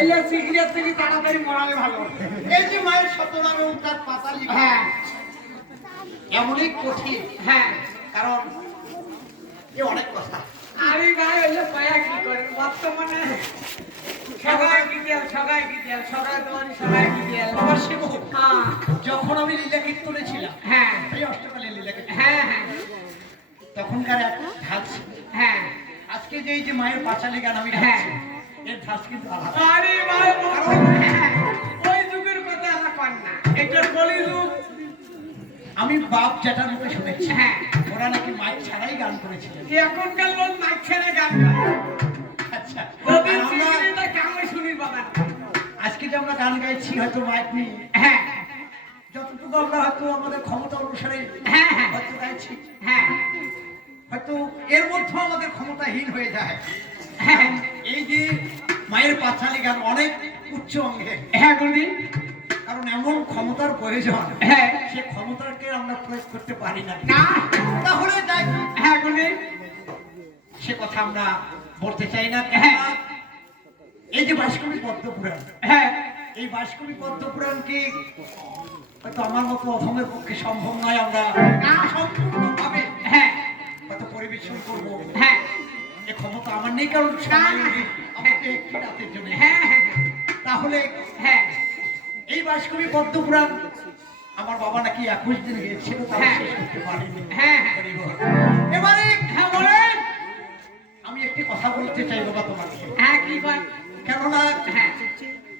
এলে সিগারেট থেকে তাড়াতাড়ি মরালে ভালো এই যে মায়ের শতনামে উদ্ধার পাতা লিখা হ্যাঁ। এমনই কঠিন। হ্যাঁ। কারণ এ অনেক কথা। আরে ভাই এলে পায়া কি করে? বর্তমানে সবাই কি দেয় সবাই কি দেয় সবাই তোমার সবাই কি দেয় বাবা শিব হ্যাঁ। যখন আমি লীলা কীর্তনে ছিলাম হ্যাঁ। এই অষ্টকালের লীলা কীর্তন হ্যাঁ হ্যাঁ। তখনকার এক হ্যাঁ। আজকে যে এই যে মায়ের পাঁচালি গান আমি হ্যাঁ। গাচ্ছি এর ধাজ কিন্তু আলাদা। আরে ওই যুগের কথা আমার কর না। এটা কলি যুগ। আমি বাপ জ্যাঠার মুখে শুনেছি। হ্যাঁ। ওরা নাকি মাইক ছাড়াই গান করেছিলেন। এখনকার লোক মাইক ছেড়ে গান করে। আচ্ছা আমরা শুনি বাবা আজকে যে আমরা গান গাইছি হয়তো মাইক নিয়ে হ্যাঁ। যতটুকু আমরা হয়তো আমাদের ক্ষমতা অনুসারে হ্যাঁ হ্যাঁ। হয়তো গাইছি। হ্যাঁ। হয়তো এর মধ্যে আমাদের ক্ষমতাহীন হয়ে যায়। এই যে মায়ের পাঁচালি গান অনেক উচ্চ অঙ্গের হ্যাঁ গুলি কারণ এমন ক্ষমতার প্রয়োজন হ্যাঁ। সে ক্ষমতাকে আমরা প্রয়োগ করতে পারি না। তাহলে যাই। হ্যাঁ গুলি সে কথা আমরা বলতে চাই না। হ্যাঁ। এই যে বাইশকবি পদ্মপুরাণ হ্যাঁ। এই বাইশকবি পদ্মপুরাণকে হয়তো আমার মতো অধমের পক্ষে সম্ভব নয় আমরা না। কারণ আমাকে একটি রাতের জন্য হ্যাঁ হ্যাঁ তাহলে হ্যাঁ। এই বাইশকবি পদ্মপুরাণ আমার বাবা নাকি একুশ দিন গিয়েছিল হ্যাঁ। হ্যাঁ, হ্যাঁ। এবারে হ্যাঁ বলেন। আমি একটি কথা বলতে চাই বাবা তোমাকে। হ্যাঁ কি কেননা হ্যাঁ।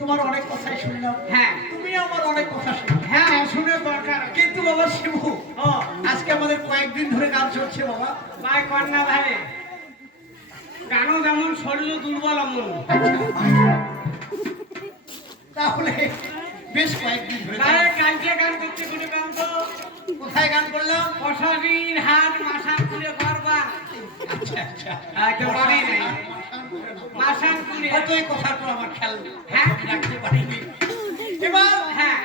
তোমার অনেক কথাই শুনলাম। হ্যাঁ। তুমি আমার অনেক কথা শুনলাম হ্যাঁ। শুনে দরকার কিন্তু বাবা শিবু আজকে আমাদের কয়েকদিন ধরে গান চলছে বাবা। ভাই কর না ভাই গানও যেমন শরীর দুর্বল আমন তাহলে বেশ কয়েকদিন ধরে গান- কালকে গান করতে গান তো কোথায় গান করলাম কষাদিন হাট মাসান করে করবা। আচ্ছা আচ্ছা। হয়তো বাড়ি নেই। মাসান করে হয়তো এই কথাটা আমার খেয়াল হ্যাঁ। রাখতে পারিনি। এবার হ্যাঁ।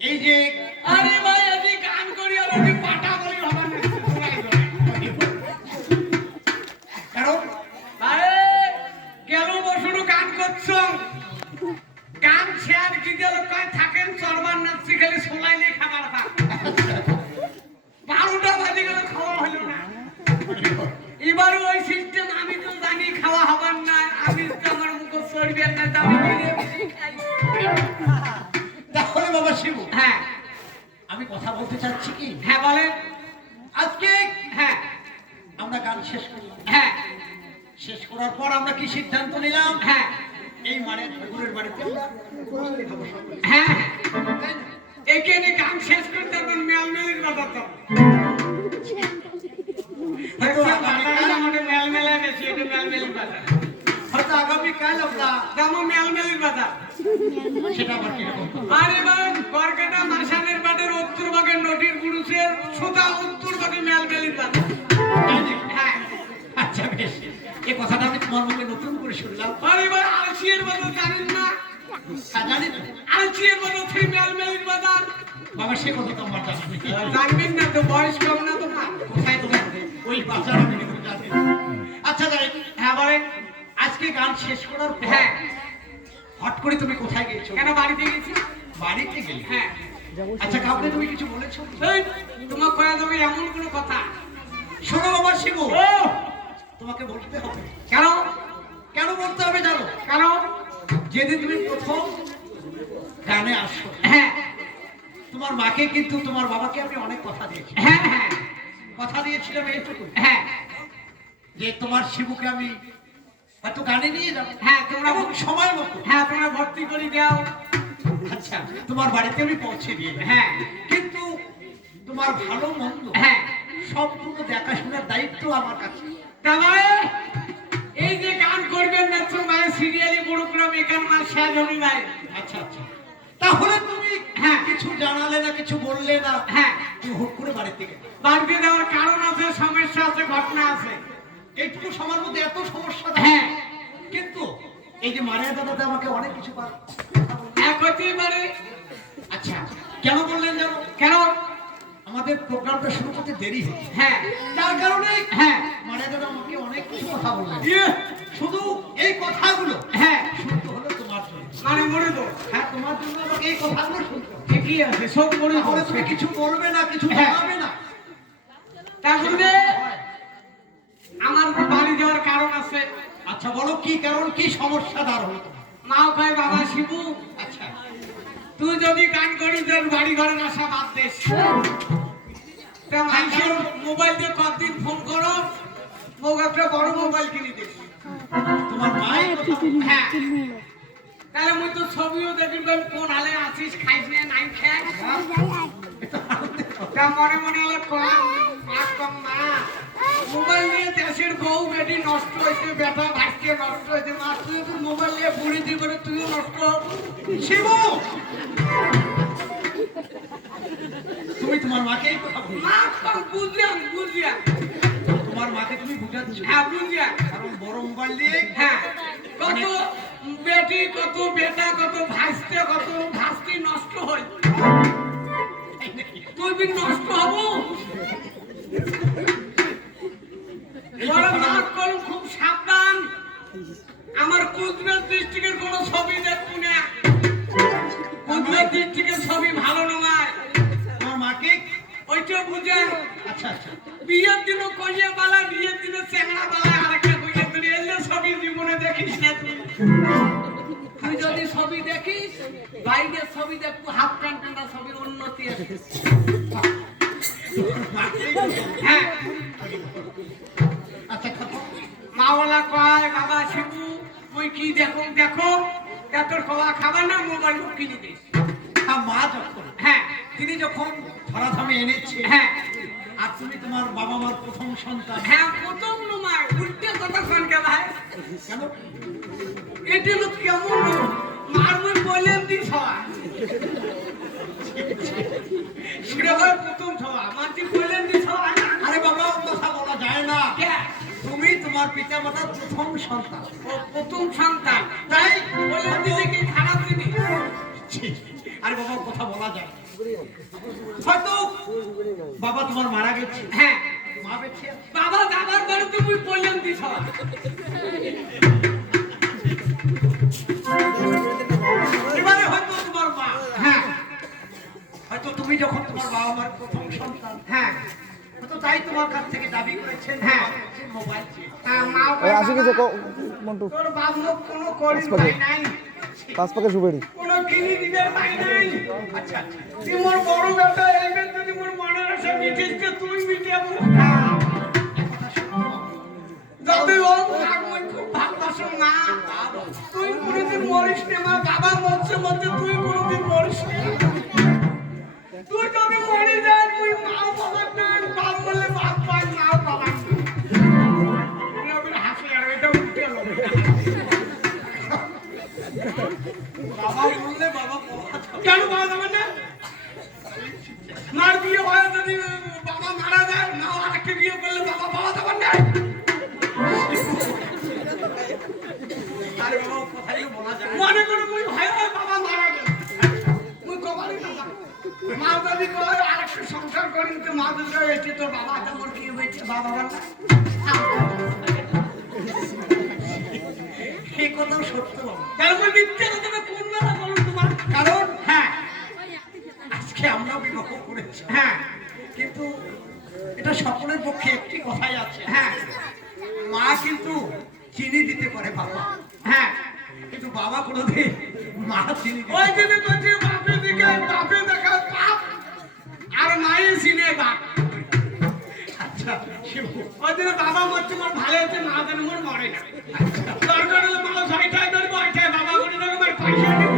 এই যে আরে ভাই তাহলে বাবা শিবু হ্যাঁ। আমি কথা বলতে চাচ্ছি কি? হ্যাঁ বলেন। আজকে হ্যাঁ। আমরা গান শেষ করলাম। হ্যাঁ। শেষ করার পর আমরা কি সিদ্ধান্ত নিলাম? হ্যাঁ। এই মানে ঠাকুরের বাড়িতে। হ্যাঁ। এখানে গান শেষ করতে পারবেন মেলমেলির আগামীকাল আমাদের মেলমেলা বেশি এটা মেলমেলির বাজার হয়তো আগামীকাল আমরা যেমন বাজার। সেটা আবার কীরকম আরে বান করকাটা মাসানের বাটের উত্তর নটির গুরুসের সুতা উত্তর ভাগে বাজার। তাই নাকি? হ্যাঁ। আচ্ছা বেশ। এই কথাটা আমি তোমার মুখে নতুন করে শুনলাম। আরে ভাই আলসিয়ের বাজার জানেন না? হ্যাঁ, আলসিয়ের বাজার সেই মেলমেলির বাজার। বাবা সে কথা তো আমার জানবেন না তো বয়স কম না তোমার? কোথায় তোমার? ওই বাজার আমি কিন্তু জানি আচ্ছা হ্যাঁ বলেন আজকে গান শেষ করার হ্যাঁ। হট করে তুমি কোথায় গেছো কেন বাড়িতে গেছি বাড়িতে গেলে? হ্যাঁ। আচ্ছা কাউকে তুমি কিছু বলেছ? এই, তোমার কয়া দেবে এমন কোনো কথা? শোনো বাবা শিবু। ও! তোমাকে বলতে হবে। কেন? কেন বলতে হবে জানো? কেন? যেদিন তুমি প্রথম গানে আসো হ্যাঁ। তোমার মাকে কিন্তু তোমার বাবাকে আমি অনেক কথা দিয়েছি। হ্যাঁ হ্যাঁ। কথা দিয়েছিলাম এইটুকু হ্যাঁ। যে তোমার শিবুকে আমি হয়তো গানে নিয়ে হ্যাঁ তোমরা সময় মতো। হ্যাঁ তোমরা ভর্তি করে দাও। আচ্ছা তোমার বাড়িতে আমি পৌঁছে দিয়ে হ্যাঁ। কিন্তু তোমার ভালো মন্দ হ্যাঁ। সম্পূর্ণ দেখাশোনার দায়িত্ব আমার কাছে। তাহলে এই যে গান করবেন না তো মানে সিরিয়ালি প্রোগ্রাম এখান মার শেষ হবে নাই আচ্ছা আচ্ছা। তাহলে তুমি হ্যাঁ। কিছু জানালে না কিছু বললে না হ্যাঁ। তুমি হুট করে বাড়িতে গেলে। বাড়িতে দেওয়ার কারণ আছে সমস্যা আছে ঘটনা আছে। এইটুকু সময়ের মধ্যে এত সমস্যা হ্যাঁ। কিন্তু এই যে মারিয়া দাদাতে আমাকে অনেক কিছু পার এক হতেই পারে। আচ্ছা কেন বললেন জানো? কেন? আমাদের প্রোগ্রামটা শুরু করতে দেরি হচ্ছে। হ্যাঁ। যার কারণে হ্যাঁ। মারিয়া দাদা আমাকে অনেক কিছু কথা বললেন। ইয়ে, শুধু এই কথাগুলো। হ্যাঁ। শুনতে হলো তোমার হ্যাঁ তোমার জন্য আমাকে এই কথাগুলো শুনতে। ঠিকই আছে সব করে তুমি কিছু বলবে না কিছু হ্যাঁ। জানাবে না। তারপরে আমার বাড়ি যাওয়ার কারণ আছে আচ্ছা বলো কি কারণ কি সমস্যা দাঁড় হলো? মাও কয় বাবা শিবু আচ্ছা। তুই যদি গান করি তোর বাড়ি ঘরের আশা বাদ দেশ মানুষের মোবাইল দিয়ে কতদিন ফোন করো? মোক একটা বড় মোবাইল কিনে দিস তোমার মায়ের হ্যাঁ তাহলে মুই তো ছবিও দেখি কই কোন হালে আছিস খাইস না নাই খাই তা মনে মনে হলো কম মা কম মা মোবাইল নিয়ে দেশের বউ বেটি নষ্ট হয়েছে বেটা ভাইকে নষ্ট হয়েছে মা তুই তো মোবাইল নিয়ে বুড়ি করে তুইও নষ্ট শিবু! তুমি তোমার মাকে মা বুঝলাম বুঝলাম তোমার মাকে তুমি বুঝাচ্ছ হ্যাঁ বুঝলাম কারণ বড় মোবাইল দিয়ে হ্যাঁ কত বেটি কত বেটা কত ভাইস্তে কত ভাস্তি নষ্ট হয়। তুই নষ্ট হব। বড় নাক করুন খুব সাবধান। আমার কুচবিহার ডিস্ট্রিক্টের কোন ছবি দেখব না। কুচবিহার ডিস্ট্রিক্টের ছবি ভালো নয়। তোমার মাকে? ওইটা বুঝেন। আচ্ছা আচ্ছা। বিয়ের দিনও কইয়া বালা বিয়ের দিনে চেংড়া বালা আরেকটা কইয়া তুই এলে ছবি জীবনে দেখিস না তুই। তুই যদি ছবি দেখিস বাইরের ছবি দেখব হাফ প্যান্ট প্যান্টা ছবির উন্নতি আছে। হ্যাঁ। মাওলা কয় বাবা শিবু তুই কি দেখো দেখো? তোর খাওয়া খাবার না মোবাইল কিনে দিস মা যখন হ্যাঁ। তিনি যখন ধরাধামে এনেছে হ্যাঁ। আর তুমি তোমার বাবা মার প্রথম সন্তান। হ্যাঁ প্রথম নুমায় উল্টে কথা কনকে ভাই? কেন? এটি লোক কেমন? মারমুর বললেন দি সবা সেটা প্রথম সভা মাটি তোমার পিতা মাতার প্রথম সন্তান ও প্রথম সন্তান। তাই বললেন দিদি কি খারাপ ছি, আরে বাবা কথা বলা যায় হয়তো বাবা তোমার মারা গেছে। হ্যাঁ। বাবা দাবার বাড়ি তুমি বললেন দি সবা। এবারে হয়তো তোমার মা। হ্যাঁ হয়তো তুমি যখন তোমার বাবা মার প্রথম সন্তান। হ্যাঁ। হয়তো তাই তোমার কাছ থেকে দাবি করেছেন হ্যাঁ। মোবাইল চেয়ে। তা আসি গেছে মন্টু তোর বাপ লোক কোনো করি পাঁচ পাকে। পাই নাই পাঁচ পাকে সুবেড়ি কোনো কিনি দিতে পাই নাই আচ্ছা আচ্ছা তুই মোর বড় বেটা এইবার যদি মোর মনের আশা মিটিস তুই মিটিয়াবো কথা শুনো। যতই হোক খুব ভালোবাসো না তুই কোনোদিন মরিস না আমার বাবা মরছে মরছে তুই কোনোদিন মরিস না বাবা বললে যাবে। কেন বাবা না? মার বিয়ে হয় যদি বাবা মারা যায় না আরেকটা বিয়ে করলে বাবা বাবা যাবেন না? আরে বাবা ও কথাই বলা যায় না। মনে করে মুই ভয় হয় বাবা মারা গেল। মুই কবারই মা যদি কয় আরেকটা সংসার করি তো মা যদি তোর বাবা তোমার কি হয়েছে? বাবা বাবা না? এই কথাও সত্য বাবা। মিথ্যে কথা আজকে আমরা বিবাহ করেছি। হ্যাঁ। কিন্তু এটা সকলের পক্ষে একটি কথাই আছে। হ্যাঁ। মা কিন্তু চিনি দিতে পারে বাবা। হ্যাঁ। কিন্তু বাবা কোনোদিন মা চিনি ওই দিনে বাপে দিকে বাপে দেখা বাপ আর মায়ে সিনে বাপ। আচ্ছা ওই দিনে বাবা মরছে মোর ভালো হচ্ছে মা যেন মোর মরে না। দরকার হলে মা ছয়টায় ধরবো বাবা করে পয়সা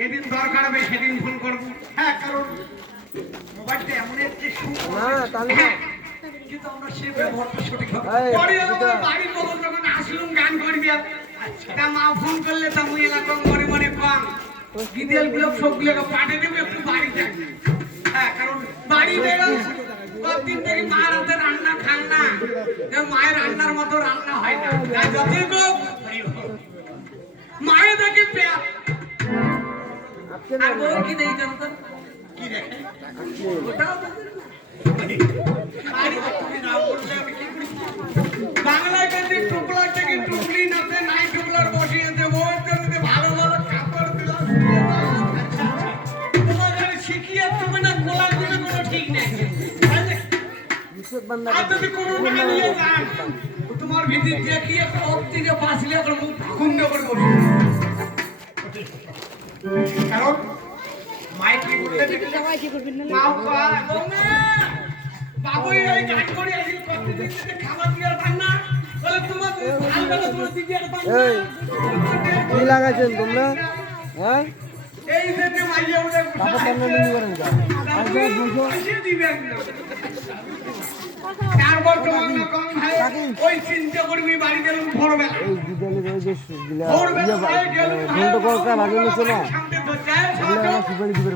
যেদিন দরকার হবে সেদিন ফোন করব। হ্যাঁ কারণ মোবাইলটা এমন একটি কিন্তু আমরা সে ব্যবহারটা সঠিকভাবে এই, পরে এটা- বাড়ির বগল যখন আসলুম গান করবি তা মা ফোন করলে তা মুই এলাকা মনে মনে কম। গিদেলগুলো সবগুলো পাঠে দেবো একটু বাড়ি যাই। হ্যাঁ কারণ বাড়ি বেরো কতদিন থেকে মার হাতে রান্না খান না। মায়ের রান্নার মতো রান্না হয় না। যতই হোক মায়ের দেখে পেয়া আর বউ কি দেই তো- কি ঠিক নেই কোনো না নিয়ে যান তোমার ভিতর দেখিয়ে অব্দি যে বাঁচলে এখন মুখ খুন্ড করে বসে। কারণ মাইক গান করে খাবার দিয়ে বলে তোমার ভালো বেলা তোমার দিদি আর কি লাগাইছেন তোমরা? হ্যাঁ? এই যে যে মাইয়া উড়ে কাপড় টান্না নিয়ে করেন কা তারপর তোমার না ভাই ওই চিন্তা করবি বাড়ি গেলাম ভোরবেলা। এই বিদ্যালয়ের ওই যে দিলা ভোরবেলা ইয়ে ঘণ্টা না? সামনে সুপারি দিবের